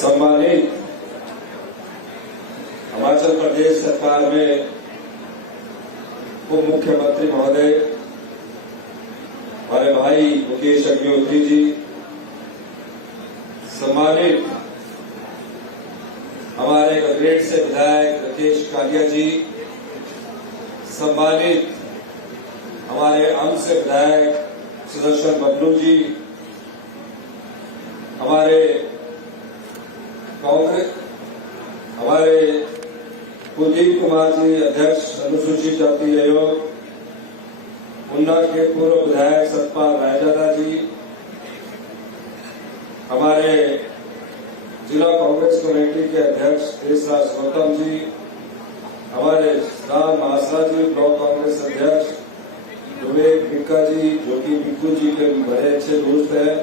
सम्मानित हिमाचल प्रदेश सरकार में उप मुख्यमंत्री महोदय, हमारे भाई मुकेश अग्निहोत्री जी, सम्मानित हमारे गगरेट से विधायक राकेश कालिया जी, सम्मानित हमारे अंब से विधायक सुदर्शन बबलू जी, हमारे कांग्रेस हमारे कुलदीप कुमार जी, अध्यक्ष अनुसूचित जाति आयोग, उन्ना के पूर्व विधायक सतपाल रायजादा जी, हमारे जिला कांग्रेस कमेटी के अध्यक्ष देशराज गौतम जी, हमारे राम महासरा जी, ब्लॉक कांग्रेस अध्यक्ष विवेक भिक्का जी, जो कि बिक्कू जी के बड़े अच्छे दोस्त हैं,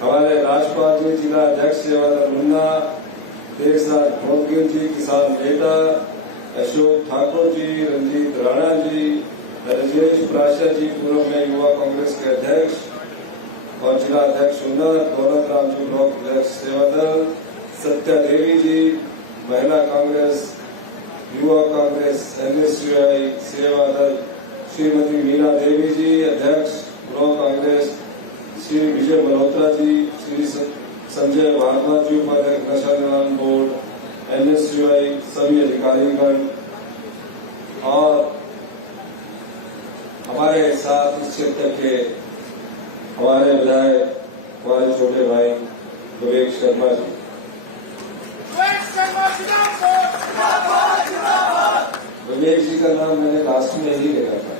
हमारे राजपाल जी, जिला अध्यक्ष सेवादल मुन्ना, देशराज भोगगिल जी, किसान नेता, अशोक ठाकुर जी, रंजीत राणा जी, रजेश प्राशर जी, पूर्व में युवा कांग्रेस के अध्यक्ष और जिला अध्यक्ष उन्ना, दौलत राम जी, ब्लॉक अध्यक्ष सेवादल, सत्या देवी जी, महिला कांग्रेस, युवा कांग्रेस, NSUI सेवादल, श्रीमती मीना देवी जी, अध्यक्ष ब्लॉक कांग्रेस, श्री विजय मल्होत्रा जी, श्री संजय भारद्वाज जी, उपाध्यक्ष नशा निवारण बोर्ड, NSUI, सभी अधिकारीगण और हमारे साथ इस क्षेत्र के हमारे विधायक, हमारे छोटे भाई विवेक शर्मा जी। विवेक जी का नाम मैंने लास्ट में ही लिखा था।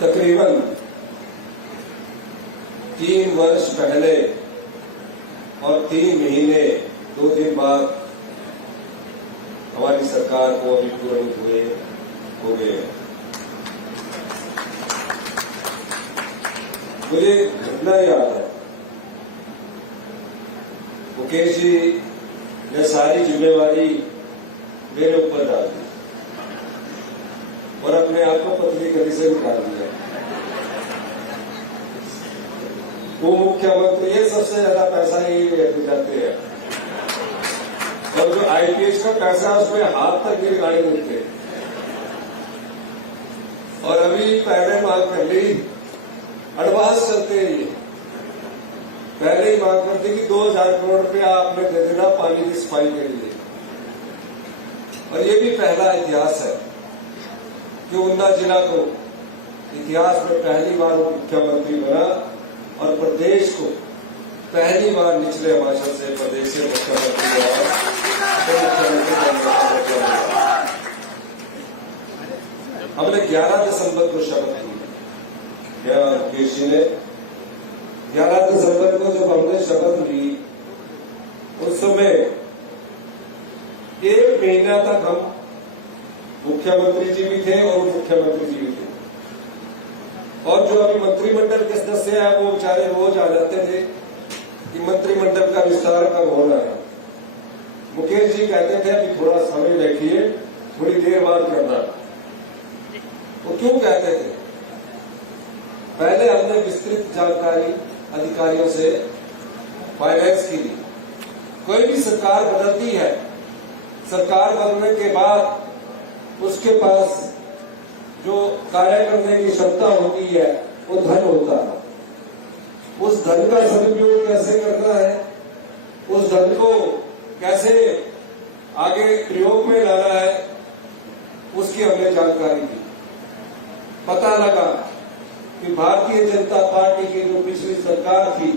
तकरीबन 3 वर्ष पहले और 3 महीने 2 दिन बाद हमारी सरकार को अभी पूर्ण हो गए। मुझे घटना याद है, मुकेश जी ने सारी जिम्मेवारी मेरे ऊपर डाल दी और अपने आप को पतली गली से निकाल दिया। वो मुख्यमंत्री ये सबसे ज्यादा पैसा ही लेके जाते हैं और जो IPS का पैसा उसमें हाथ तक भी गाड़ी मिलते। और अभी पहले मांग कर ली, एडवांस चलते हैं, ये पहले ही मांग करते कि 2000 करोड़ रुपया आपने दे देना पानी की सफाई के लिए। और ये भी पहला इतिहास है कि उन्ना जिला को इतिहास में पहली बार मुख्यमंत्री बना और प्रदेश को पहली बार निचले हिमाचल से प्रदेश से मुख्यमंत्री हमने 11 दिसंबर को शपथ ली। मुकेश जी ने 11 दिसंबर को जब हमने शपथ ली, उस समय 1 महीना तक हम मुख्यमंत्री जी भी थे और मुख्यमंत्री जी भी थे। और जो अभी मंत्रिमंडल के सदस्य हैं वो बेचारे रोज आ जाते थे कि मंत्रिमंडल का विस्तार कब होना है। मुकेश जी कहते थे अभी थोड़ा समय रखिए, थोड़ी देर बाद करना। वो क्यों कहते थे? पहले हमने विस्तृत जानकारी अधिकारियों से फाइनेंस की ली। कोई भी सरकार बदलती है, सरकार बदलने के बाद उसके पास जो कार्य करने की क्षमता होती है वो धन होता है। उस धन का सदुपयोग कैसे करना है, उस धन को कैसे आगे प्रयोग में लाना है, उसकी हमने जानकारी दी। पता लगा कि भारतीय जनता पार्टी की जो पिछली सरकार थी,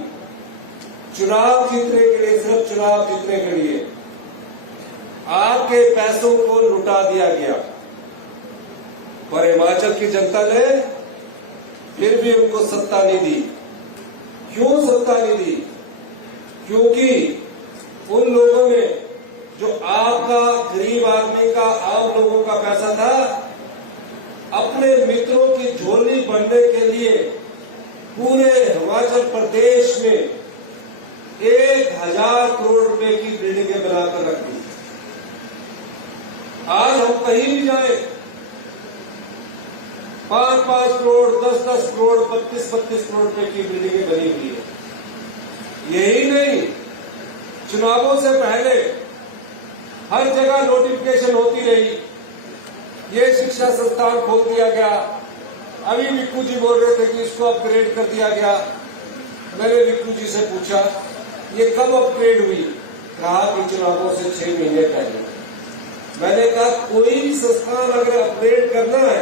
चुनाव जीतने के लिए, सिर्फ चुनाव जीतने के लिए आपके पैसों को लुटा दिया गया। पर हिमाचल की जनता ने फिर भी उनको सत्ता नहीं दी। क्यों सत्ता नहीं दी? क्योंकि उन लोगों ने जो आपका, गरीब आदमी का, आम लोगों का पैसा था, अपने मित्रों की झोली भरने के लिए पूरे हिमाचल प्रदेश में 1000 करोड़ रुपए की बिल्डिंगें बनाकर रख दी। आज हम कहीं भी जाए 5-5 करोड़, 10-10 करोड़, 32-32 करोड़ रुपए की बिल्डिंगें बनी हुई है। यही नहीं, चुनावों से पहले हर जगह नोटिफिकेशन होती रही, ये शिक्षा संस्थान खोल दिया गया। अभी विक्कू जी बोल रहे थे कि इसको अपग्रेड कर दिया गया। मैंने विक्कू जी से पूछा ये कब अपग्रेड हुई? कहा कि चुनावों से 6 महीने पहले। मैंने कहा कोई भी संस्थान अगर अपग्रेड करना है,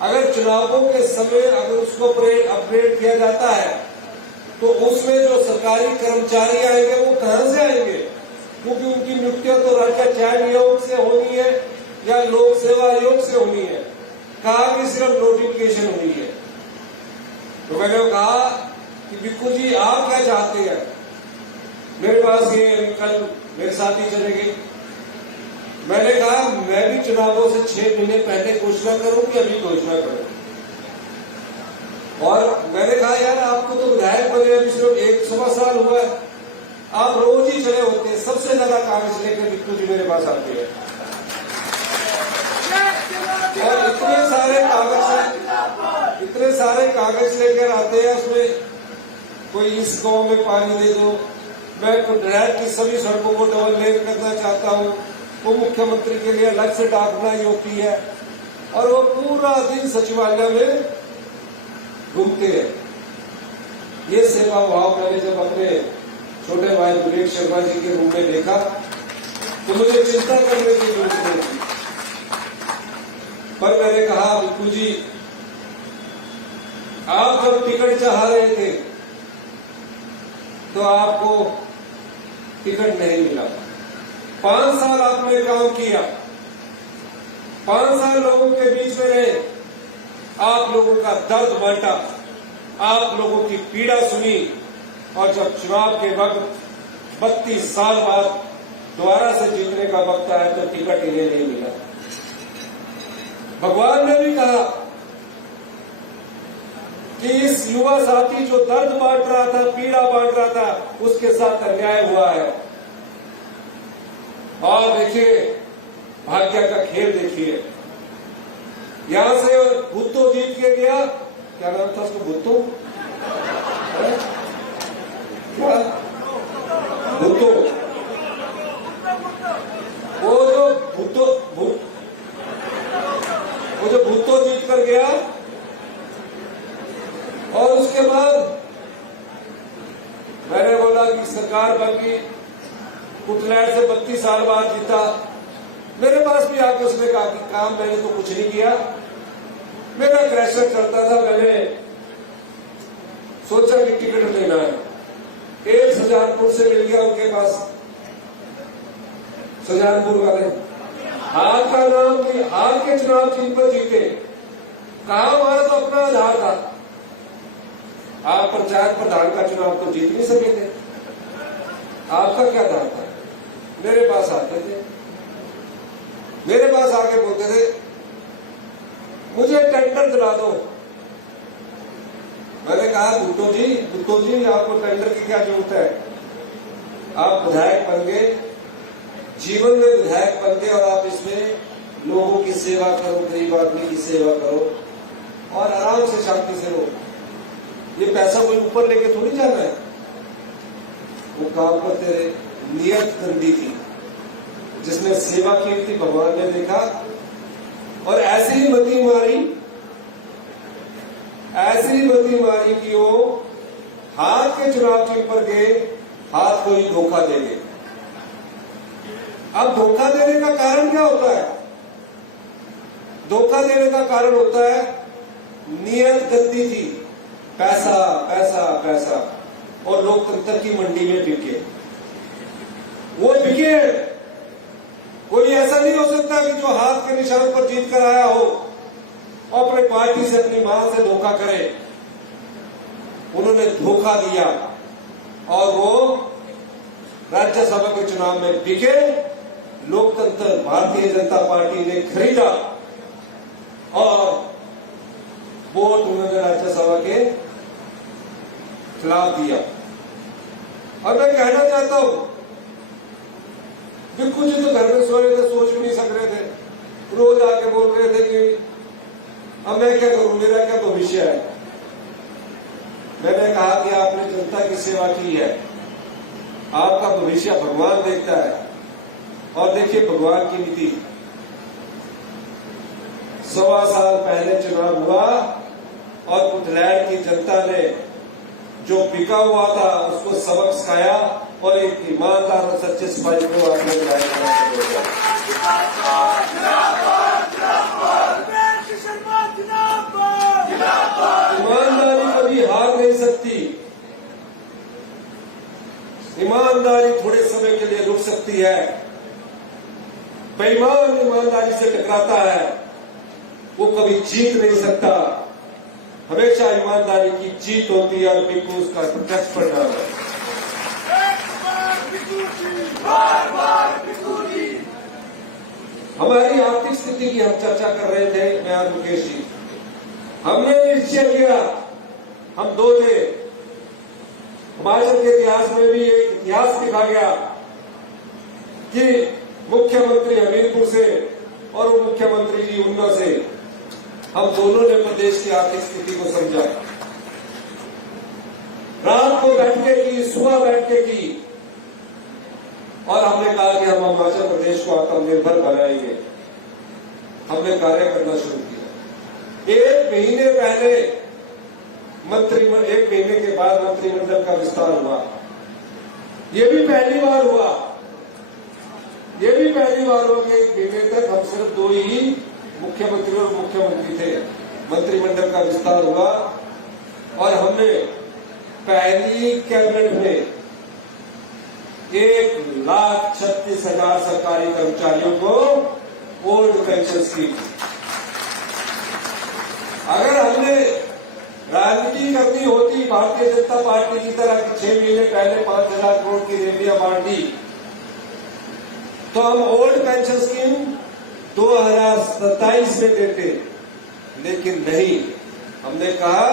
अगर चुनावों के समय अगर उसको अपग्रेड किया जाता है तो उसमें जो सरकारी कर्मचारी आएंगे वो कहां से आएंगे? क्योंकि उनकी नियुक्तियां तो राज्य चयन आयोग से होनी है या लोक सेवा आयोग से होनी है। कहा कि सिर्फ नोटिफिकेशन हुई है। तो मैंने कहा कि विक्कू जी आप क्या चाहते हैं? मेरे पास ये कल मेरे साथ ही चलेंगे। मैंने कहा मैं भी चुनावों से 6 महीने पहले घोषणा करूं कि अभी घोषणा करूं? और मैंने कहा यार आपको तो विधायक बने अभी सिर्फ 1-1.25 साल हुआ है, आप रोज ही चले होते हैं। सबसे ज्यादा कागज लेकर विक्कू जी मेरे पास आते हैं और इतने सारे कागज लेकर आते हैं। उसमें कोई इस गांव में पानी दे दो, मैं नहर की सभी सड़कों को डबल लेन करना चाहता हूं, वो मुख्यमंत्री के लिए अलग से डाकनाई होती है और वो पूरा दिन सचिवालय में घूमते हैं। ये सेवा भाव मैंने जब अपने छोटे भाई विवेक शर्मा जी के रूम में देखा तो मुझे चिंता करने की जरूरत नहीं थी। पर मैंने कहा विक्कू जी आप जब टिकट चाह रहे थे तो आपको टिकट नहीं मिला। 5 साल आपने काम किया, 5 साल लोगों के बीच में रहे, आप लोगों का दर्द बांटा, आप लोगों की पीड़ा सुनी और जब चुनाव के वक्त 32 साल बाद दोबारा से जीतने का वक्त आया तो टिकट इन्हें नहीं मिला। भगवान ने भी कहा कि इस युवा साथी जो दर्द बांट रहा था, पीड़ा बांट रहा था, उसके साथ अन्याय हुआ है। और देखिए भाग्य का खेल देखिए, यहां से भुट्टो जीत के गया। क्या नाम था उसको? भुट्टो, क्या भुट्टो? वो जो भुट्टो जीत कर गया और उसके बाद मैंने बोला कि सरकार बन गई, कुटलैंड से 32 साल बाद जीता। मेरे पास भी आके उसने कहा कि काम मैंने तो कुछ नहीं किया, मेरा क्रैशर चलता था, मैंने सोचा कि टिकट लेना है। एक सजानपुर से मिल गया उनके पास, सजानपुर वाले हार का नाम भी, हार के चुनाव चिन्ह पर जीते। कहा हमारा तो अपना आधार था, आप पंचायत प्रधान का चुनाव तो जीत नहीं सके थे, आपका क्या आधार था? मेरे पास आते थे, मेरे पास आके बोलते थे मुझे टेंडर दिला दो। मैंने कहा भुट्टो जी आपको टेंडर की क्या जरूरत है? आप विधायक बन गए, जीवन में विधायक बन गए और आप इसमें लोगों की सेवा करो, गरीब आदमी की सेवा करो और आराम से शांति से रहो। ये पैसा कोई ऊपर लेके थोड़ी जाना है। वो काम करते रहे, नियत गंदी थी, जिसने सेवा की थी भगवान ने देखा और ऐसी ही मती मारी कि वो हाथ के चुनाव चिन्ह पर गए, हाथ को ही धोखा देंगे। अब धोखा देने का कारण क्या होता है? धोखा देने का कारण होता है नियत गंदी थी, पैसा पैसा पैसा, और लोकतंत्र की मंडी में बिके। वो बिके। कोई ऐसा नहीं हो सकता कि जो हाथ के निशान पर जीत कर आया हो और अपने पार्टी से, अपनी मां से धोखा करे। उन्होंने धोखा दिया और वो राज्यसभा के चुनाव में बिके। लोकतंत्र भारतीय जनता पार्टी ने खरीदा और वोट उन्होंने राज्यसभा के खिलाफ दिया। और मैं कहना चाहता हूं, विक्कू जी तो घर में सो रहे थे, सोच भी नहीं सक रहे थे, रोज आके बोल रहे थे कि अब मैं क्या करूं, मेरा क्या भविष्य है? मैंने कहा कि आपने जनता की सेवा की है, आपका भविष्य भगवान देखता है। और देखिए भगवान की नीति, 1.25 साल पहले चुनाव हुआ और पुतलैंड की जनता ने जो बिका हुआ था उसको सबक सिखाया और एक ईमानदार और सच्चे सिपाही को आपने बनाया। ईमानदारी कभी हार नहीं सकती, ईमानदारी थोड़े समय के लिए रुक सकती है, बेईमान ईमानदारी से टकराता है, वो कभी जीत नहीं सकता। हमेशा ईमानदारी की जीत होती है और बिल्कुल उसका प्रत्यक्ष परिणाम है। हमारी आर्थिक स्थिति की हम चर्चा कर रहे थे, मैं और मुकेश जी। हमने निश्चय किया, हम 2 थे, हिमाचल के इतिहास में भी एक इतिहास लिखा गया कि मुख्यमंत्री हमीरपुर से और वो मुख्यमंत्री जी ऊना से, हम दोनों ने प्रदेश की आर्थिक स्थिति को समझा। रात को बैठके की, सुबह बैठके की, और हमने कहा कि हम हिमाचल प्रदेश को आत्मनिर्भर बनाएंगे। हमने कार्य करना शुरू किया। 1 महीने पहले 1 महीने के बाद मंत्रिमंडल का विस्तार हुआ। ये भी पहली बार हुआ कि 1 महीने तक हम सिर्फ 2 ही मुख्यमंत्री और मुख्यमंत्री थे। मंत्रिमंडल का विस्तार हुआ और हमने पहली कैबिनेट में 1,36,000 सरकारी कर्मचारियों को ओल्ड पेंशन स्कीम। अगर हमने राजनीति करनी होती भारतीय जनता पार्टी की तरह 6 महीने पहले 5,000 करोड़ की रेवडियां बांट दी, तो हम ओल्ड पेंशन स्कीम 2027 में देते। लेकिन नहीं, हमने कहा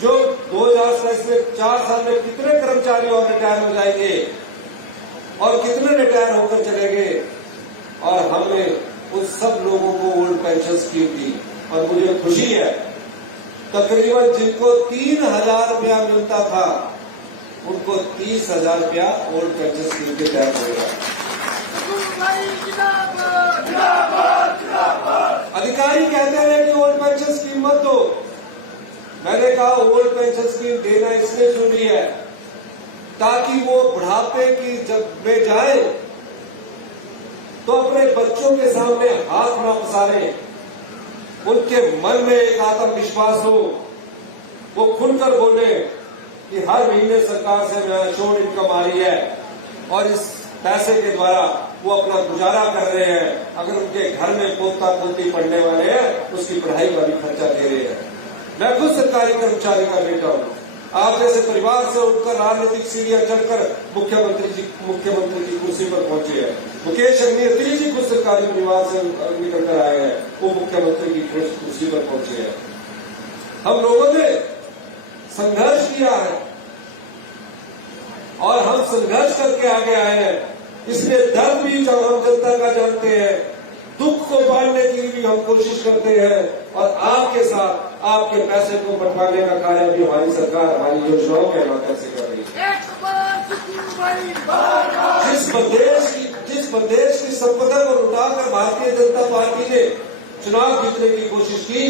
जो 2027 में 4 साल में कितने कर्मचारी और रिटायर हो जाएंगे और कितने रिटायर होकर चलेंगे, और हमने उन सब लोगों को ओल्ड पेंशन स्कीम दी। और मुझे खुशी है, तकरीबन जिनको 3,000 रुपया मिलता था उनको 30,000 रुपया ओल्ड पेंशन स्कीम के तहत होगा। अधिकारी कहते हैं कि ओल्ड पेंशन स्कीम मत दो। मैंने कहा ओल्ड पेंशन स्कीम देना इसलिए जरूरी है ताकि वो बुढ़ापे की जब में जाए तो अपने बच्चों के सामने हाथ न पसारे, उनके मन में एक आत्मविश्वास हो, वो खुलकर बोले कि हर महीने सरकार से मैं शोर इनकम आ रही है और इस पैसे के द्वारा वो अपना गुजारा कर रहे हैं। अगर उनके घर में पोता पोती पढ़ने वाले हैं उसकी पढ़ाई का भी खर्चा दे रहे हैं। मैं खुद सरकारी कर्मचारी का बेटा हूँ। आप जैसे परिवार से उठकर राजनीतिक सीढ़ियां चढ़कर मुख्यमंत्री की कुर्सी पर पहुंचे हैं। मुकेश अग्निहोत्री जी खुद सरकारी परिवार से निकल कर आए हैं, वो मुख्यमंत्री की कुर्सी पर पहुंचे हैं। हम लोगों ने संघर्ष किया है और हम संघर्ष करके आगे आए हैं। इसमें दर्द भी जब हम जनता का जानते हैं, दुख को बांटने की भी हम कोशिश करते हैं और आपके साथ आपके पैसे को बंटवाने का कार्य भी हमारी सरकार हमारी योजनाओं के माध्यम से कर रही है। जिस प्रदेश की संपदा को लुटाकर भारतीय जनता पार्टी ने चुनाव जीतने की कोशिश की,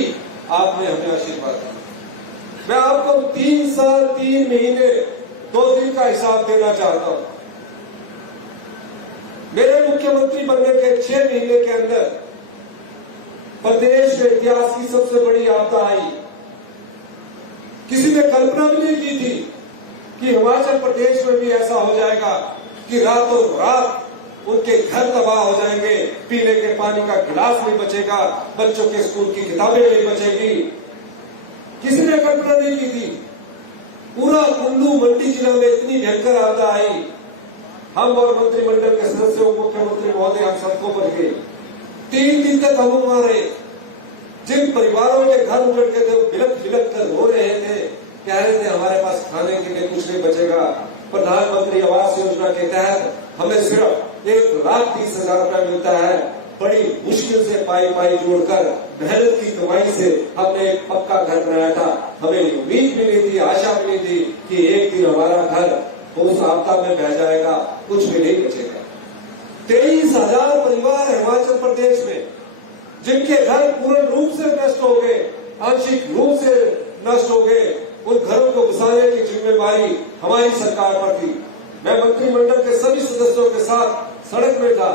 आपने हमें आशीर्वाद दिया। मैं आपको 3 साल 3 महीने 2 दिन का हिसाब देना चाहता हूं। मेरे मुख्यमंत्री बनने के 6 महीने के अंदर प्रदेश में इतिहास की सबसे बड़ी आपदा आई। किसी ने कल्पना भी नहीं की थी कि हिमाचल प्रदेश में भी ऐसा हो जाएगा कि रातों रात उनके घर तबाह हो जाएंगे, पीने के पानी का गिलास नहीं बचेगा, बच्चों के स्कूल की किताबें नहीं बचेगी। किसी ने कल्पना नहीं की थी। पूरा कुल्लू मंडी जिला में इतनी भयंकर आपदा आई। हम और मंत्रिमंडल के सदस्यों, मुख्यमंत्री महोदय हम सड़कों पर गए। 3 दिन तक हम वहां रहे। जिन परिवारों के घर उजड़ के थे बिलक बिलक कर रो रहे थे, कह रहे थे हमारे पास खाने के लिए कुछ नहीं बचेगा। प्रधानमंत्री आवास योजना के तहत हमें सिर्फ 1,30,000 रुपया मिलता है। बड़ी मुश्किल से पाई जोड़कर मेहनत की कमाई से हमने एक पक्का घर बनाया था। हमें उम्मीद भी नहीं थी, आशा भी नहीं थी कि एक दिन हमारा घर उस आपदा में बह जाएगा, कुछ भी नहीं बचेगा। 23,000 परिवार हिमाचल प्रदेश में जिनके घर पूर्ण रूप से नष्ट हो गए, आंशिक रूप से नष्ट हो गए, उन घरों को बसाने की जिम्मेवारी हमारी सरकार पर थी। मैं मंत्रिमंडल के सभी सदस्यों के साथ सड़क में था,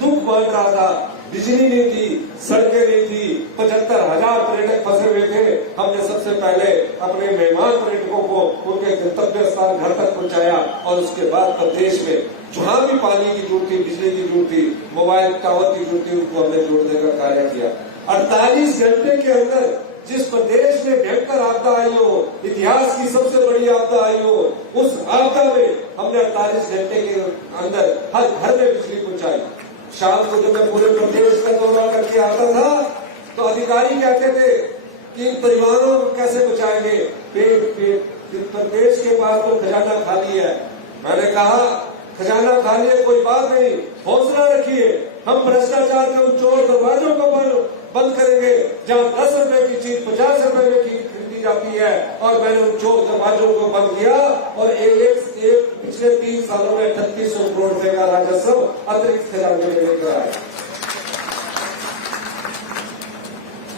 दुख बांट रहा था। बिजली नहीं थी, सड़कें नहीं थी, 75,000 पर्यटक फंसे हुए थे। हमने सबसे पहले अपने मेहमान पर्यटकों को उनके गंतव्य स्थान घर तक पहुंचाया और उसके बाद प्रदेश में जहां भी पानी की जरूरत थी, बिजली की जरूरत थी, मोबाइल टावर की जरूरत थी, उनको हमने जोड़ने का कार्य किया। 48 घंटे के अंदर जिस प्रदेश में भयंकर आपदा आई हो, इतिहास की सबसे बड़ी आपदा आई हो, उस आपदा में हमने 48 घंटे के अंदर हर घर में बिजली पहुंचाई। शाम को जब मैं पूरे प्रदेश का दौरा करके आता था तो अधिकारी कहते थे कि इन परिवारों को कैसे बचाएंगे, प्रदेश के पास तो खजाना खाली है। मैंने कहा खजाना खाली है, कोई बात नहीं, हौसला रखिए, हम भ्रष्टाचार के उन चोर दरवाजों को बंद करेंगे जहां 10 रुपए की चीज 50 रुपए में खरीदी जाती है। और मैंने उन चोर दरवाजों को बंद किया और एक पिछले 3 सालों में 3800 करोड़ रुपए का राजस्व अतिरिक्त खजाने में लेकर आया।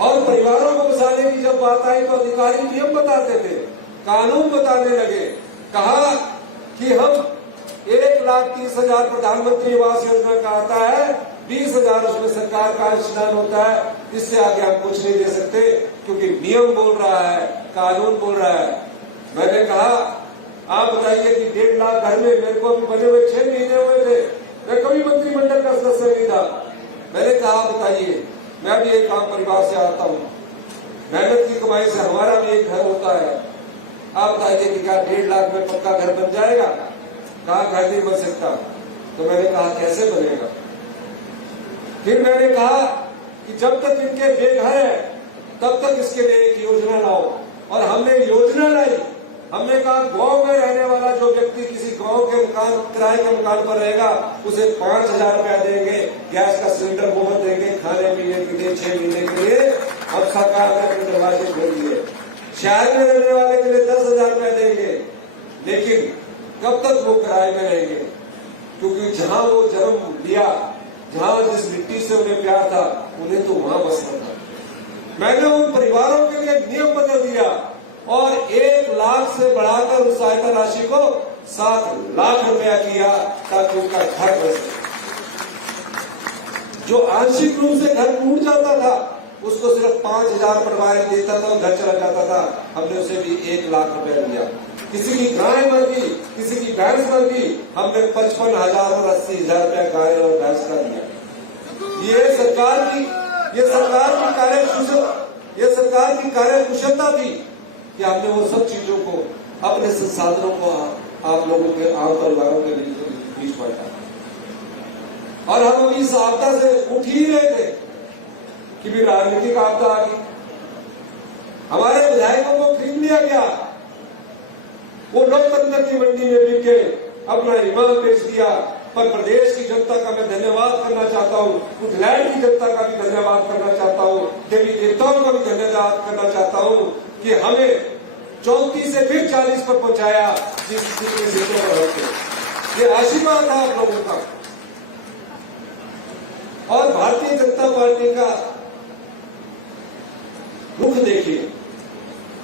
और परिवारों को बचाने की जब बात आई तो अधिकारी नियम बताते थे, कानून बताने लगे। कहा कि हम 1,30,000 प्रधानमंत्री आवास योजना का आता है, 20,000 उसमें सरकार का अंशदान होता है, इससे आगे हम कुछ नहीं दे सकते क्योंकि नियम बोल रहा है, कानून बोल रहा है। मैंने कहा आप बताइए कि 1.5 लाख घर में मेरे को अभी बने हुए 6 महीने हुए थे, मैं कभी मंत्रिमंडल का सदस्य नहीं था। मैंने कहा बताइए, मैं भी एक आम परिवार से आता हूँ, मेहनत की कमाई से हमारा भी एक घर होता है। आप बताइए कि क्या 1.5 लाख में पक्का घर बन जाएगा? कहा घर नहीं बन सकता। तो मैंने कहा कैसे बनेगा? फिर मैंने कहा कि जब तक इनके बेघर है तब तक इसके लिए एक योजना लाओ। और हमने योजना लाई। हमने कहा गांव में रहने वाला जो व्यक्ति किसी गांव के मकान, किराए के मकान पर रहेगा, उसे 5,000 रुपया देंगे, गैस का सिलेंडर मुफ्त देंगे, खाने पीने के लिए 6 महीने के लिए हम सरकार ने अपने दरवाजे खोल दिए। शहर में रहने वाले के लिए 10,000 रुपया देंगे, लेकिन कब तक वो किराए में रहेंगे? क्योंकि जहां वो जन्म लिया, जहां जिस मिट्टी से उन्हें प्यार था, उन्हें तो वहां बसना था। मैंने उन परिवारों के लिए नियम बदल दिया और 1 लाख से बढ़ाकर उस सहायता राशि को 7 लाख रुपया किया ताकि उनका घर बन सके। जो आंशिक रूप से घर टूट जाता था उसको सिर्फ 5,000 परिवार देता था और घर चला जाता था, हमने उसे भी 1 लाख रुपया दिया। किसी की गाय मर गई, किसी की भैंस मर गई, हमने 55,000 और 80,000 रुपया गाय और भैंस का दिया। ये सरकार की कार्यकुशलता थी कि हमने वो सब चीजों को, अपने संसाधनों को आप लोगों के, आम परिवारों के बीच बांटा। और हम अभी इस आपदा से उठ ही रहे थे कि भी राजनीतिक आपदा आ गई। हमारे विधायकों को खरीद लिया गया, वो लोकतंत्र की मंडी में बिक गए, अपना ईमान पेश किया। पर प्रदेश की जनता का मैं धन्यवाद करना चाहता हूँ, उत्तराखंड की जनता का भी धन्यवाद करना चाहता हूँ, देवी देवताओं का भी धन्यवाद करना चाहता हूँ कि हमें 34 से फिर 40 पर पहुंचाया। जितने सीटों पर होते, ये आशीर्वाद था आप लोगों का। और भारतीय जनता पार्टी का रुख देखिए,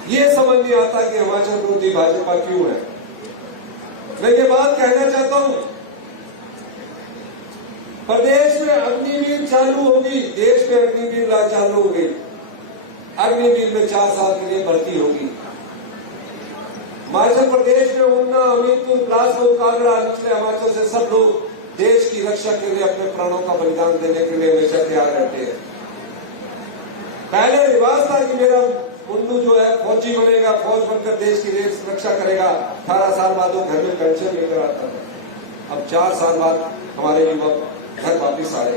ये समझ नहीं आता कि हिमाचल विरोधी भाजपा क्यों है। मैं ये बात कहना चाहता हूं, प्रदेश में अग्निवीर चालू होगी, देश में अग्निवीर चालू होगी। अग्निवीर में 4 साल के लिए भर्ती होगी। हिमाचल प्रदेश में ऊना, हमीरपुर, बिलासपुर, कांगड़ा, निचले हिमाचल से सब लोग देश की रक्षा के लिए अपने प्राणों का बलिदान देने के लिए हमेशा तैयार रहते हैं। पहले रिवाज था कि मेरा मुन्नू जो है फौजी बनेगा, फौज बनकर देश की रक्षा करेगा। 18 साल बाद वो घर में पेंशन लेकर आता था। अब 4 साल बाद हमारे युवक घर वापिस आए।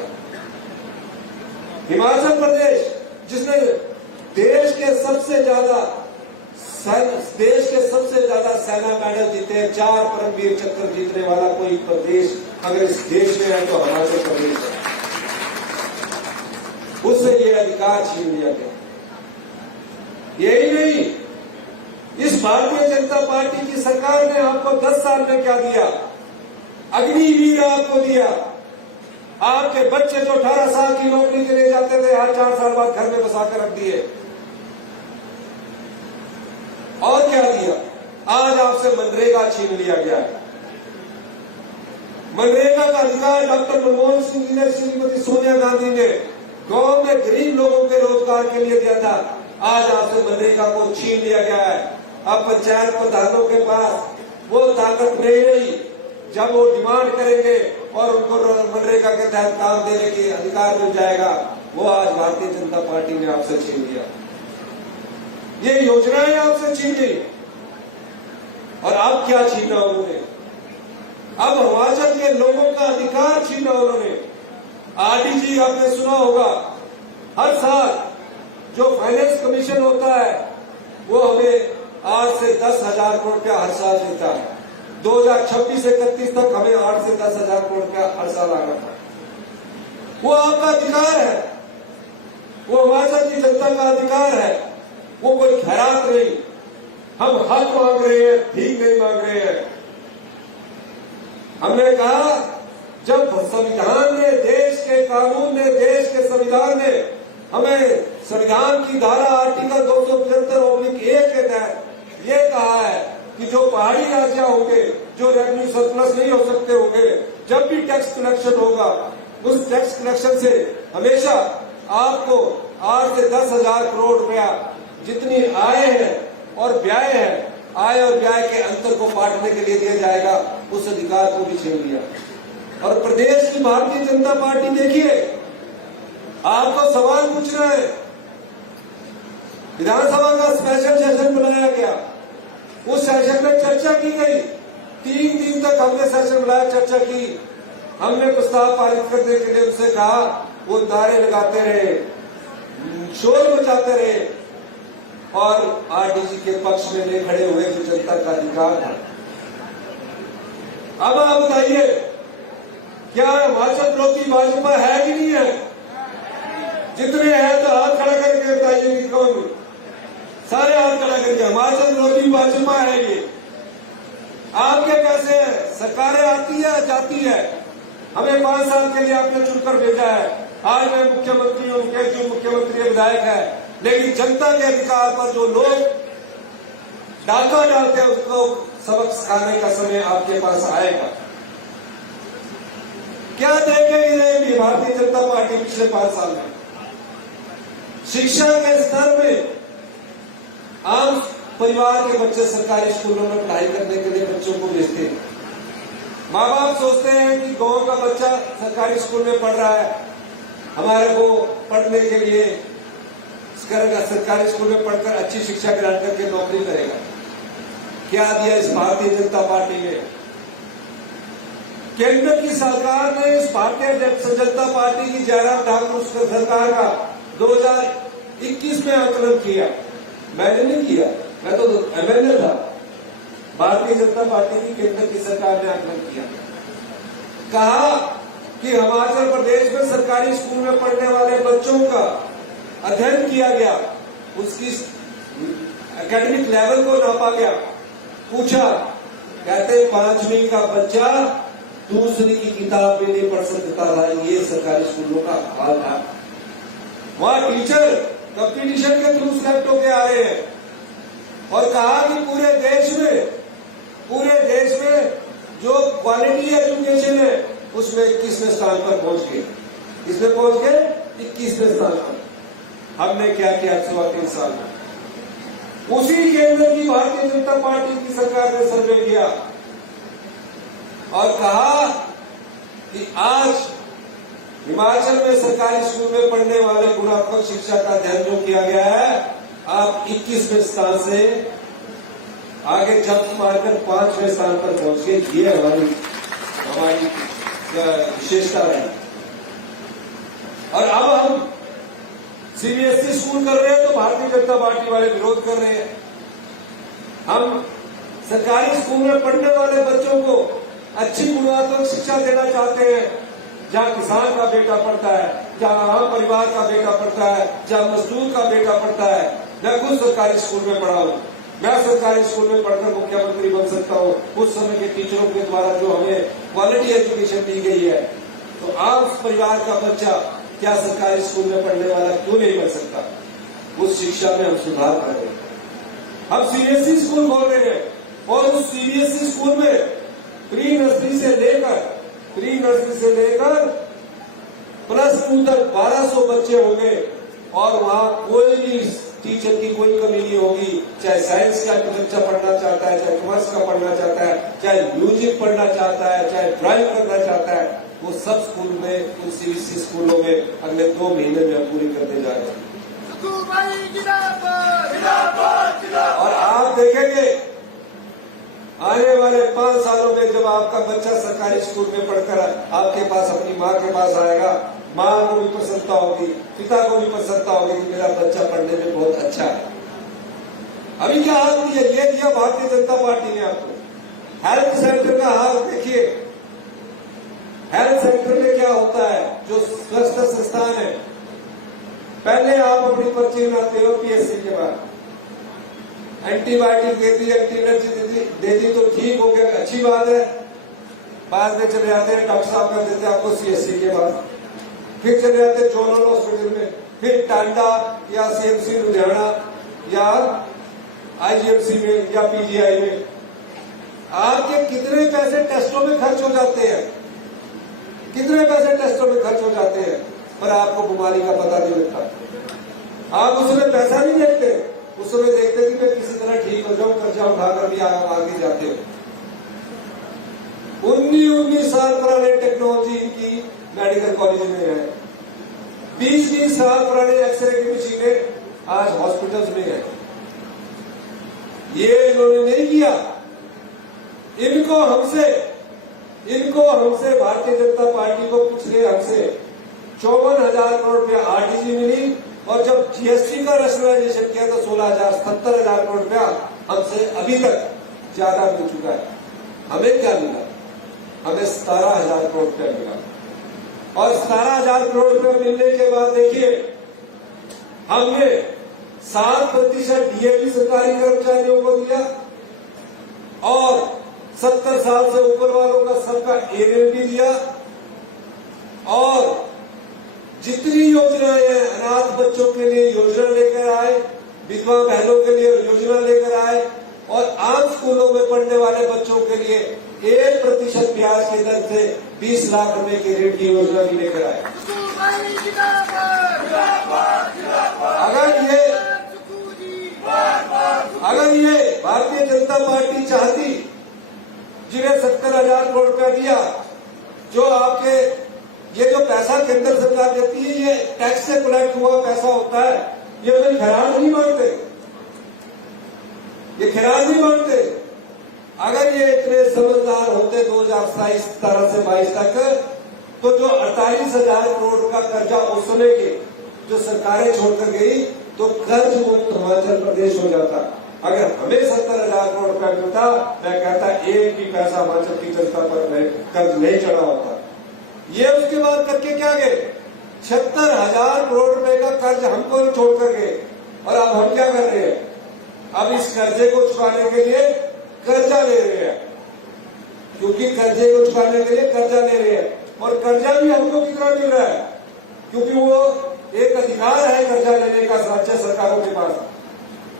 हिमाचल प्रदेश जिसने देश के सबसे ज्यादा सेना मेडल जीते हैं, 4 परमवीर चक्र जीतने वाला कोई प्रदेश अगर इस देश में है तो हिमाचल प्रदेश है। उससे ये अधिकार छीन लिया गया। यही नहीं, इस भारतीय जनता पार्टी की सरकार ने आपको 10 साल में क्या दिया? अग्निवीर आपको दिया। आपके बच्चे जो 18 साल की नौकरी के लिए जाते थे, आज 4 साल बाद घर में बसाकर रख दिए। और क्या दिया? आज आपसे मनरेगा छीन लिया गया है। मनरेगा का अधिकार डॉक्टर मनमोहन सिंह जी ने, श्रीमती सोनिया गांधी ने गांव में गरीब लोगों के रोजगार के लिए दिया था। आज आपसे मनरेगा को छीन लिया गया है। अब पंचायत प्रधानों के पास वो ताकत नहीं रही। जब वो डिमांड करेंगे और उनको मनरेगा के तहत काम देने के अधिकार मिल जाएगा, वो आज भारतीय जनता पार्टी ने आपसे छीन लिया। ये योजनाएं आपसे छीन ली। और अब क्या छीना उन्होंने? अब हिमाचल के लोगों का अधिकार छीना उन्होंने। आरडीजी आपने सुना होगा, हर साल जो फाइनेंस कमीशन होता है वो हमें 8 से 10,000 करोड़ रुपया हर साल देता है। 2026-31 तक हमें 8 से 10,000 करोड़ रुपया हर साल आना था। वो आपका अधिकार है, वो हिमाचल की जनता का अधिकार है। वो कोई खैरात नहीं। हम हक मांग रहे हैं, ठीक नहीं मांग रहे हैं। हमने कहा, जब संविधान ने, देश के कानून ने, देश के संविधान ने हमें संविधान की धारा आर्टिकल 275/1 के तहत ये कहा है कि जो पहाड़ी राज्य होंगे, जो रेवेन्यू सरप्लस नहीं हो सकते होंगे, जब भी टैक्स कलेक्शन होगा, उस टैक्स कलेक्शन से हमेशा आपको 8 से 10,000 करोड़ रुपया जितनी आय है और व्यय है, आय और व्यय के अंतर को बांटने के लिए दिया जाएगा। उस अधिकार को भी छीन लिया। और प्रदेश की भारतीय जनता पार्टी, देखिए, आपको सवाल पूछना है। विधानसभा का स्पेशल सेशन बनाया गया, उस सेशन में चर्चा की गई। 3 दिन तक हमने सेशन बुलाया, चर्चा की। हमने प्रस्ताव पारित करने के लिए उनसे कहा, वो नारे लगाते रहे, शोर मचाते रहे और आरडीजी के पक्ष में नहीं खड़े हुए, जो जनता का अधिकार था। अब आप बताइए, क्या हिमाचल विरोधी भाजपा है कि नहीं है? जितने हैं तो हाथ खड़ा करके बताइए कि कौन? सारे हाथ खड़ा करके। हिमाचल विरोधी भाजपा है ये। आपके पैसे हैं, सरकारें आती है जाती है। हमें 5 साल के लिए आपने चुनकर भेजा है। आज मैं मुख्यमंत्री हूं, केजरीवाल मुख्यमंत्री विधायक है, लेकिन जनता के अधिकार पर जो लोग डाका डालते हैं, उसको सबक सिखाने का समय आपके पास आएगा। क्या देखेगी भारतीय जनता पार्टी पिछले 5 साल में? शिक्षा के स्तर में आम परिवार के बच्चे सरकारी स्कूलों में पढ़ाई करने के लिए बच्चों को भेजते हैं। माँ बाप सोचते हैं कि गांव का बच्चा सरकारी स्कूल में पढ़ रहा है, हमारे को पढ़ने के लिए सरकारी स्कूल में पढ़कर अच्छी शिक्षा ग्रहण करके नौकरी करेगा। क्या दिया इस भारतीय जनता पार्टी ने? केंद्र की सरकार ने इस भारतीय जनता पार्टी की जयराम ठाकुर सरकार का 2021 में आकलन किया। मैंने नहीं किया, मैं तो एमएलए था। भारतीय जनता पार्टी की केंद्र की सरकार ने आकलन किया, कहा कि हिमाचल प्रदेश में सरकारी स्कूल में पढ़ने वाले बच्चों का अध्ययन किया गया, उसकी एकेडमिक लेवल को नापा गया। पूछा, कहते 5वीं का बच्चा दूसरी की किताब भी नहीं पढ़ सकता था। ये सरकारी स्कूलों का हाल था। वहां टीचर कंपटीशन के थ्रू सिलेक्ट होके आ रहे हैं। और कहा कि पूरे देश में जो क्वालिटी एजुकेशन है उसमें 21वें स्थान पर पहुंच गए। इसमें पहुंच गए 21वें स्थान पर। हमने क्या किया 3 साल में? उसी केंद्र की भारतीय जनता पार्टी की सरकार ने सर्वे किया और कहा कि आज हिमाचल में सरकारी स्कूल में पढ़ने वाले गुणात्मक शिक्षा का अध्ययन जो किया गया है, आप 21वें स्थान से आगे जंप मारकर 5वें स्थान पर पहुंच गए। ये हमारी विशेषता है। और अब हम सीबीएसई स्कूल कर रहे हैं तो भारतीय जनता पार्टी वाले विरोध कर रहे हैं। हम सरकारी स्कूल में पढ़ने वाले बच्चों को अच्छी गुणात्मक शिक्षा देना चाहते हैं, जहाँ किसान का बेटा पढ़ता है, जहाँ आम परिवार का बेटा पढ़ता है, जहाँ मजदूर का बेटा पढ़ता है। मैं खुद सरकारी स्कूल में पढ़ा हूँ। मैं सरकारी स्कूल में पढ़कर मुख्यमंत्री बन सकता हूँ। उस समय के टीचरों के द्वारा जो हमें क्वालिटी एजुकेशन दी गई है, तो आप परिवार का बच्चा क्या सरकारी स्कूल में पढ़ने वाला क्यों नहीं बन सकता? उस शिक्षा में हम सुधार कर रहे हैं। हम सीबीएसई स्कूल खोल रहे हैं और उस सीबीएसई स्कूल में प्री नर्सरी से लेकर +2 तक 1200 बच्चे होंगे और वहां कोई भी टीचर की कोई कमी नहीं होगी। चाहे साइंस का बच्चा पढ़ना चाहता है, चाहे कॉमर्स का पढ़ना चाहता है, चाहे म्यूजिक पढ़ना चाहता है, चाहे ड्राइंग करना चाहता है, वो सब स्कूल में, उन सीबीएसई स्कूलों में अगले 2 महीने में पूरी करने जा रहे हैं। और आप देखेंगे आने वाले 5 सालों में जब आपका बच्चा सरकारी स्कूल में पढ़कर आपके पास, अपनी माँ के पास आएगा, माँ को भी प्रसन्नता होगी, पिता को भी प्रसन्नता होगी कि मेरा बच्चा पढ़ने में बहुत अच्छा है। अभी क्या हाल दिया, ये दिया भारतीय जनता पार्टी ने आपको। हेल्थ सेंटर का हाल देखिए। हेल्थ सेंटर में क्या होता है, जो स्वास्थ्य संस्थान है, पहले आप अपनी पर्ची बनाते हो पीएससी के बाद, एंटीबायोटिक देती, एंटी एलर्जी देती तो ठीक हो गया, अच्छी बात है। बाद में चले जाते हैं, डॉक्टर साहब कर देते हैं आपको सीएससी के बाद, फिर चले जाते हैं जोनल हॉस्पिटल में, फिर टांडा या सीएमसी लुधियाना या आईजीएमसी में या पीजीआई में। आपके कितने पैसे टेस्टों में खर्च हो जाते हैं, कितने पैसे टेस्टों में खर्च हो जाते हैं, पर आपको बीमारी का पता नहीं लगता। आप उसमें पैसा नहीं देखते, उस समय देखते कि मैं किसी तरह ठीक हो जाऊं, कर्जा उठाकर भी आगे जाते हो। 19 साल पुराने टेक्नोलॉजी इनकी मेडिकल कॉलेज में है। 20 साल पुराने एक्सरे की मशीनें आज हॉस्पिटल्स में है। ये इन्होंने नहीं किया। इनको हमसे भारतीय जनता पार्टी को पिछले हमसे 54,000 करोड़ रुपया आरटीजी मिली, और जब जीएसटी का रैशनलाइजेशन किया तो 70,000 करोड़ रुपया हमसे अभी तक ज्यादा मिल चुका है। हमें क्या मिला? हमें 17,000 करोड़ रुपया मिला। और 17,000 करोड़ रुपया मिलने के बाद देखिए, हमने 7% डीए भी सरकारी कर्मचारियों को दिया और 70 साल से ऊपर वालों का सबका एरियर भी दिया, और जितनी योजनाएं हैं, अनाथ बच्चों के लिए योजना लेकर आए, विधवा बहनों के लिए योजना लेकर आए, और आम स्कूलों में पढ़ने वाले बच्चों के लिए 1% ब्याज की दर से 20 लाख रुपए की ऋण की योजना भी लेकर आए। अगर ये भारतीय जनता पार्टी चाहती, जिन्हें 70,000 करोड़ रुपया दिया, जो आपके ये जो पैसा केंद्र सरकार देती है, ये टैक्स से कलेक्ट हुआ पैसा होता है, ये कोई खराज नहीं मांगते, ये खराज नहीं मांगते। अगर ये इतने समझदार होते 2017 से 22 तक, तो जो 48,000 करोड़ का कर्जा उस समय के जो सरकारें छोड़कर गई, तो कर्ज मुक्त हिमाचल प्रदेश हो जाता। अगर हमें 70,000 करोड़ रुपया मिलता, मैं कहता एक भी पैसा हिमाचल की जनता पर कर्ज नहीं चढ़ा होता। ये उसके बाद करके क्या गए, 76,000 करोड़ रुपए का कर्ज हमको छोड़कर गए। और अब हम क्या कर रहे हैं? अब इस कर्जे को चुकाने के लिए कर्जा ले रहे हैं, क्योंकि कर्जे को चुकाने के लिए कर्जा ले रहे हैं। और कर्जा भी हमको कितना मिल रहा है, क्योंकि वो एक अधिकार है कर्जा लेने का राज्य सरकारों के पास।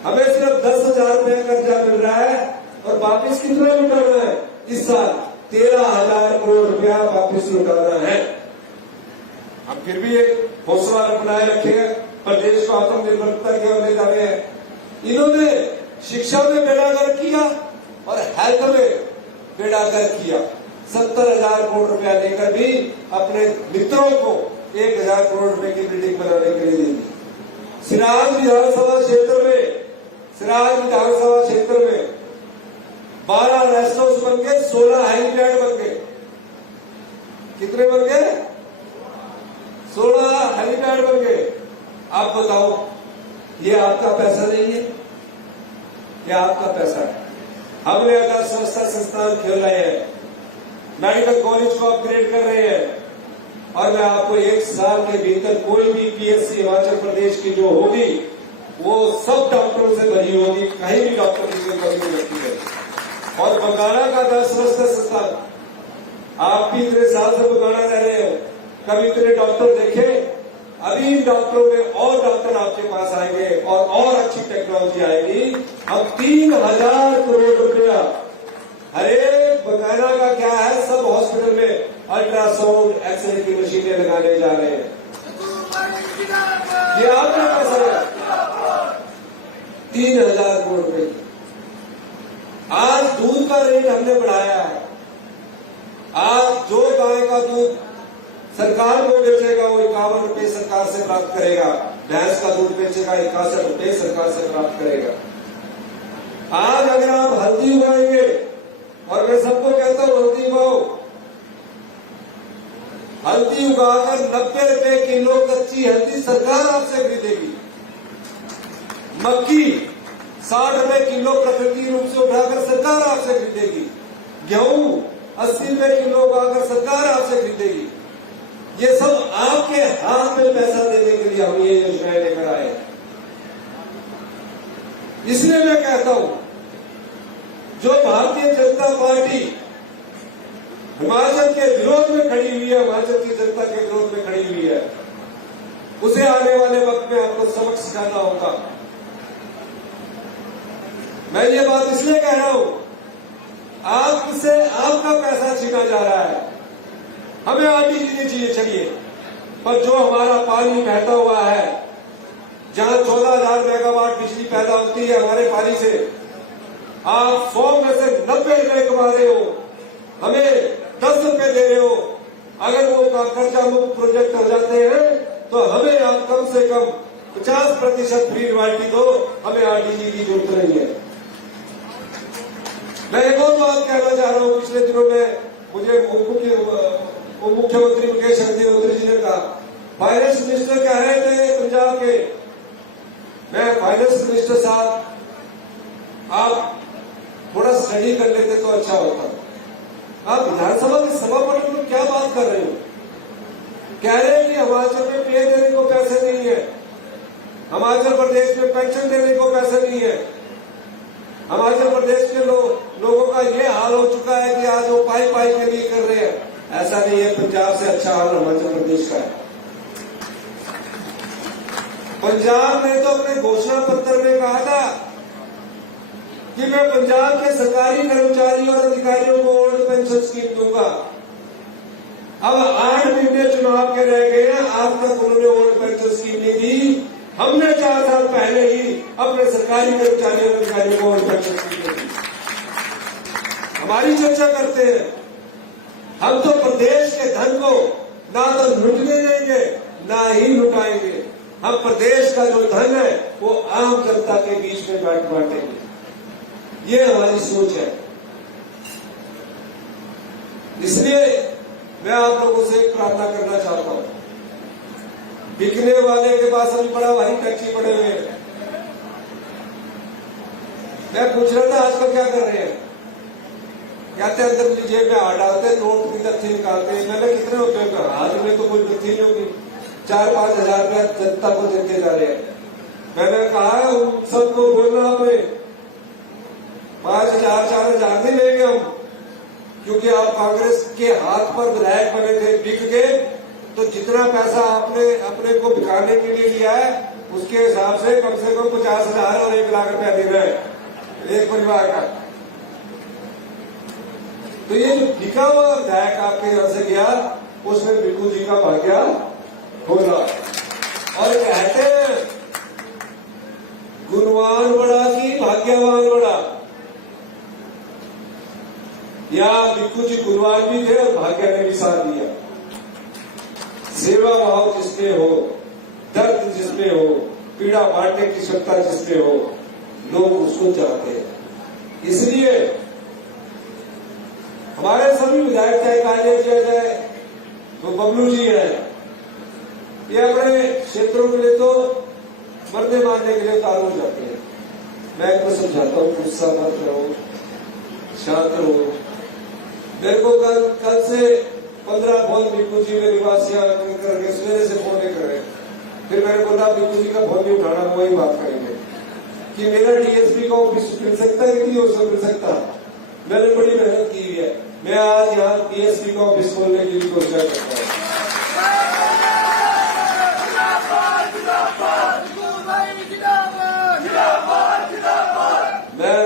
हमें सिर्फ 10,000 रुपए कर्जा मिल रहा है, और वापिस कितना लौटाना है इस साल? 13,000 करोड़ रुपया वापिस लौटाना है। हम फिर भी एक हौसला बनाए रखे हैं, प्रदेश को आत्मनिर्भरता की ओर ले जा रहे हैं। इन्होंने शिक्षा में बेड़ागर किया और हेल्थ में बेड़ागर किया। 70,000 करोड़ रुपया लेकर भी अपने मित्रों को 1,000 करोड़ रुपए की बिल्डिंग बनाने के लिए दे दी। सिराज विधानसभा क्षेत्र में 12 रेस्ट हाउस बन गए, 16 हेलीपैड बन गए। कितने बन गए? 16 हेलीपैड बन गए। आप बताओ, ये आपका पैसा नहीं है? ये आपका पैसा है। हमने अगर संस्थान खोल रहे हैं, मेडिकल कॉलेज को अपग्रेड कर रहे हैं, और मैं आपको 1 साल के भीतर कोई भी पीएससी हिमाचल प्रदेश की जो होगी वो सब डॉक्टरों से भरी होगी, कहीं भी डॉक्टर की कोई कमी नहीं लगती है। और बकाना का 10 वर्ष का संस्थान, आप भी इतने साल से बकाना रह रहे हो, कभी इतने डॉक्टर देखे? अभी इन डॉक्टरों में और डॉक्टर आपके पास आएंगे और अच्छी टेक्नोलॉजी आएगी। अब 3000 करोड़ रुपया हर एक बकाना का क्या है, सब हॉस्पिटल में अल्ट्रासाउंड एक्सरे की मशीनें लगाने जा रहे हैं। ये आपका पैसा है, 3000 करोड़ रुपए। आज दूध का रेट हमने बढ़ाया है। आज जो गाय का दूध सरकार को बेचेगा वो 51 रुपए सरकार से प्राप्त करेगा, भैंस का दूध बेचेगा 61 रुपए सरकार से प्राप्त करेगा। आज अगर आप हल्दी उगाएंगे, और मैं सबको कहता हूं हल्दी उगाओ, हल्दी उगाकर 90 रुपए किलो कच्ची हल्दी सरकार आपसे खरीदेगी। मक्की 60 रुपए किलो प्रकृति रूप से उठाकर सरकार आपसे खरीदेगी। गेहूं 80 रुपए किलो उगाकर सरकार आपसे खरीदेगी। ये सब आपके हाथ में पैसा देने के लिए हम ये योजनाएं लेकर आए। इसलिए मैं कहता हूं, जो भारतीय जनता पार्टी हिमाचल के विरोध में खड़ी हुई है, हिमाचल की जनता के विरोध में खड़ी हुई है, उसे आने वाले वक्त में आपको सबक सिखाना होगा। मैं ये बात इसलिए कह रहा हूं, आपसे आपका पैसा छीना जा रहा है। हमें आरटीजी नहीं चाहिए, चलिए, पर जो हमारा पानी बहता हुआ है, जहां 14,000 मेगावाट बिजली पैदा होती है हमारे पानी से, आप 100 में से 90 रुपए कमा रहे हो, हमें 10 रुपए दे रहे हो। अगर वो कर्जा मुक्त प्रोजेक्ट हो जाते हैं तो हमें आप कम से कम 50% फ्री रॉयल्टी दो, हमें आरटीजी की जरूरत नहीं है। मैं एक और बात कहना चाह रहा हूं, पिछले दिनों में मुझे मुख्यमंत्री मुकेश अग्निहोत्री जी ने कहा, फाइनेंस मिनिस्टर कह रहे थे पंजाब के, मैं फाइनेंस मिनिस्टर साहब आप थोड़ा स्टडी कर लेते तो अच्छा होता। आप विधानसभा के सभापति में क्या बात कर रहे हो? कह रहे हैं कि हिमाचल में पे देने को पैसे नहीं है, हिमाचल प्रदेश में पेंशन देने को पैसे नहीं है, हिमाचल प्रदेश के लोगों का ये हाल हो चुका है कि आज वो पाई के लिए कर रहे हैं। ऐसा नहीं है, पंजाब से अच्छा हाल हिमाचल प्रदेश का है। पंजाब ने तो अपने घोषणा पत्र में कहा था कि मैं पंजाब के सरकारी कर्मचारियों और अधिकारियों को ओल्ड पेंशन स्कीम दूंगा। अब 8 महीने चुनाव के रह गए हैं, आज तक उन्होंने ओल्ड पेंशन स्कीम नहीं दी। हमने 4 साल पहले ही अपने सरकारी कर्मचारियों और अधिकारियों को ओल्ड पेंशन स्कीम दी। हमारी चर्चा करते हैं, हम तो प्रदेश के धन को ना तो लुटने देंगे ना ही लुटाएंगे। हम प्रदेश का जो धन है वो आम जनता के बीच में बांटेंगे। ये हमारी सोच है। इसलिए मैं आप लोगों से एक प्रार्थना करना चाहता हूं, बिकने वाले के पास अभी बड़ा भारी टैक्सी पड़े हुए हैं। मैं पूछ रहा था आजकल क्या कर रहे हैं? कहते अंदर जेब में हाथ डालते, नोट की दत्ती निकालते हैं। मैंने कितने रुपए का? हाथ में तो कोई दत्ती नहीं होगी, 4-5 हजार रुपया जनता को देते जा रहे हैं। मैंने कहा सबको बोलना, आपने 5,000 4,000 नहीं लेंगे हम, क्योंकि आप कांग्रेस के हाथ पर विधायक बने थे, बिक गए, तो जितना पैसा आपने अपने को बिकाने के लिए लिया है उसके हिसाब से कम 50,000 और 1 लाख रुपया देना है एक परिवार का। तो ये जो बिका हुआ विधायक आपके यहां से गया, उसमें बिकू जी का भाग्य खोला। और कहते हैं गुणवान बड़ा की भाग्यवान बड़ा, या बिक्कू जी गुणवान भी थे और भाग्य ने भी साथ दिया। सेवा भाव जिसमें हो, दर्द जिसमें हो, पीड़ा बांटने की क्षमता जिसमें हो, लोग उसको चाहते हैं। इसलिए हमारे सभी विधायक चाहे कालिया किया जाए तो बबलू जी है, ये अपने क्षेत्रों के लिए तो मरने मारने के लिए उतारू हो जाते हैं। मैं इनको समझाता हूँ, गुस्सा मत रहो, शांत रहो। मेरे को कल से 15 फोन बिक्कू जी मेरे पास करके सवेरे से फोन नहीं कर रहे। फिर मैंने बोला बिक्कू जी का फोन नहीं उठाना, वही बात करेंगे कि मेरा डीएसपी का ऑफिस मिल सकता है कि नहीं हो मिल सकता। मैंने बड़ी मेहनत की है, मैं आज यहाँ डीएसपी का ऑफिस खोलने की भी कोशिश करता हूँ। मैं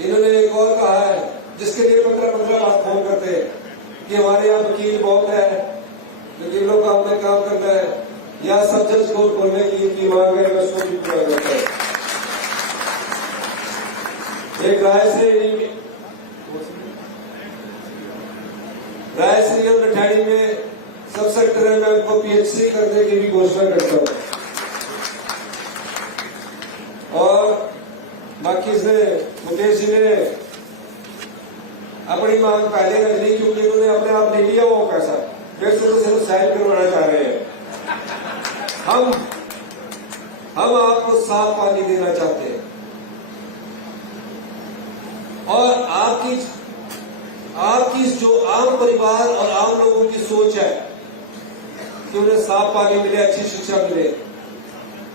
इन्होंने एक और कहा है जिसके लिए 15 बार फोन करते हैं कि हमारे यहाँ वकील बहुत है, वकीलों का हमने काम करना है, या सब जज कोर्ट खोलने की मांग है, मैं उसको भी पूरा करता है। एक रायश्री और मिठाई में सब सेक्टर है, मैं उनको पीएचडी करने की भी घोषणा करता हूँ। और बाकी इसने मुकेश जी ने अपनी मांग पहले रख ली क्योंकि उन्होंने अपने आप ले लिया वो पैसा, फिर से तो सिर्फ साइन करवाना चाह रहे हैं। हम आपको साफ पानी देना चाहते हैं और आपकी जो आम परिवार और आम लोगों की सोच है कि उन्हें साफ पानी मिले, अच्छी शिक्षा मिले,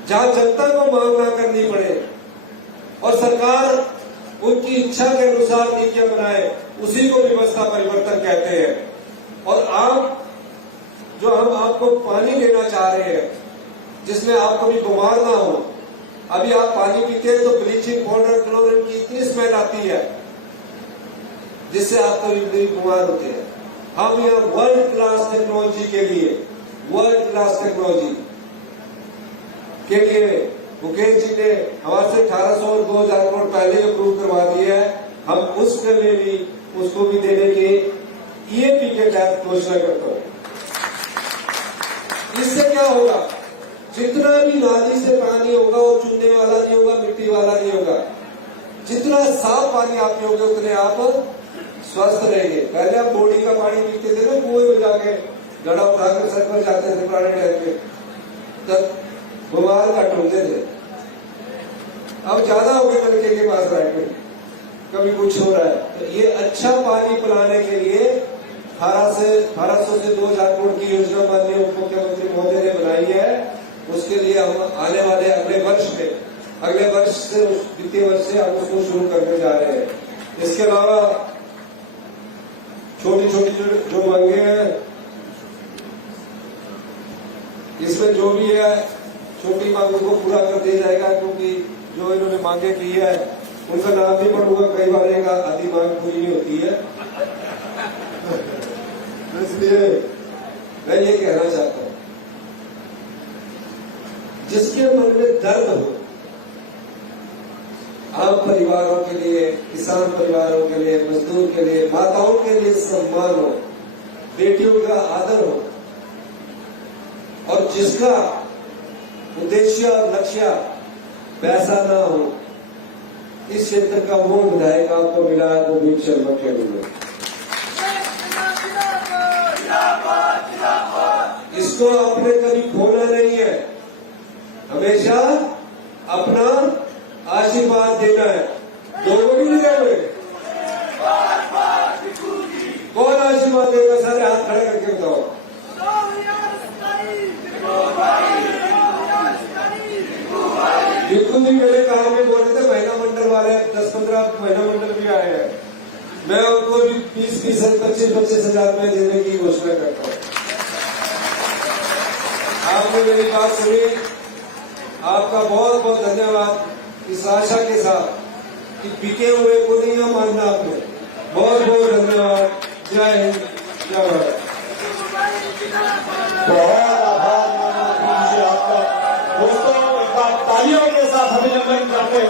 जहां जनता को मांग ना करनी पड़े और सरकार उनकी इच्छा के अनुसार नीतियां बनाए, उसी को व्यवस्था परिवर्तन कहते हैं। और आप जो हम आपको पानी देना चाह रहे हैं जिसमें आप कभी बीमार ना हो। अभी आप पानी पीते हैं तो ब्लीचिंग पाउडर, क्लोरीन की इतनी स्मेल आती है जिससे आप कभी बीमार होते हैं। हम यहाँ वर्ल्ड क्लास टेक्नोलॉजी के लिए, वर्ल्ड क्लास टेक्नोलॉजी के लिए मुकेश जी ने हमारे से 1800 और 2000 करोड़ पहले अप्रूव करवा दिया है। हम उसके लिए भी उसको भी देने के ईएपी के तहत घोषणा करता हूं। इससे क्या होगा, जितना भी नाली से पानी होगा वो चूने वाला नहीं होगा, मिट्टी वाला नहीं होगा। जितना साफ पानी आप पियोगे उतने आप स्वस्थ रहेंगे। पहले आप बोर्डिंग का पानी पीते थे ना, कुएं में जाके गड़ा उठाकर सर पर जाते थे पुराने टाइम में, तब बीमार घट होते थे। अब ज्यादा हो गए नलके के पास बैठे, कभी कुछ हो रहा है। तो ये अच्छा पानी पिलाने के लिए 1800 से 2000 करोड़ की योजना माननीय उप मुख्यमंत्री महोदय ने बनाई है। उसके लिए हम आने वाले अगले वर्ष से वित्तीय वर्ष से हम उसको शुरू करने जा रहे हैं। इसके अलावा छोटी छोटी जो मांगे हैं, इसमें जो भी है छोटी मांगों को पूरा कर दिया जाएगा, क्योंकि जो इन्होंने मांगे की है उनका नाम भी पढ़ूंगा, कई बार एक आधी मांग पूरी नहीं होती है। इसलिए मैं ये कहना चाहता हूं, जिसके मन में दर्द हो, आम परिवारों के लिए, किसान परिवारों के लिए, मजदूर के लिए, माताओं के लिए सम्मान हो, बेटियों का आदर हो, और जिसका उद्देश्य और लक्ष्य पैसा ना हो, इस क्षेत्र का वो विधायक आपको मिला है गोविंद शर्मा के लिए। इसको आपने कभी खोना नहीं है, हमेशा अपना आशीर्वाद देना है। दोनों भी नहीं गए, कौन आशीर्वाद देगा? सारे हाथ खड़े करके बताओ। बिल्कुल भी मेरे काम में बोल रहे थे, महिला मंडल वाले 10-15 महिला मंडल भी आए हैं, मैं उनको भी 20-20 25-25 हजार में देने की घोषणा करता हूँ। आपने मेरी बात सुनी, आपका बहुत बहुत धन्यवाद। इस आशा के साथ कि बिके हुए को नहीं ना मानना आपने, बहुत बहुत धन्यवाद। जय हिंद, जय भारत। बहुत आभार माननीय आपका। दोस्तों, एक बार तालियों के साथ अभिनंदन करते हुए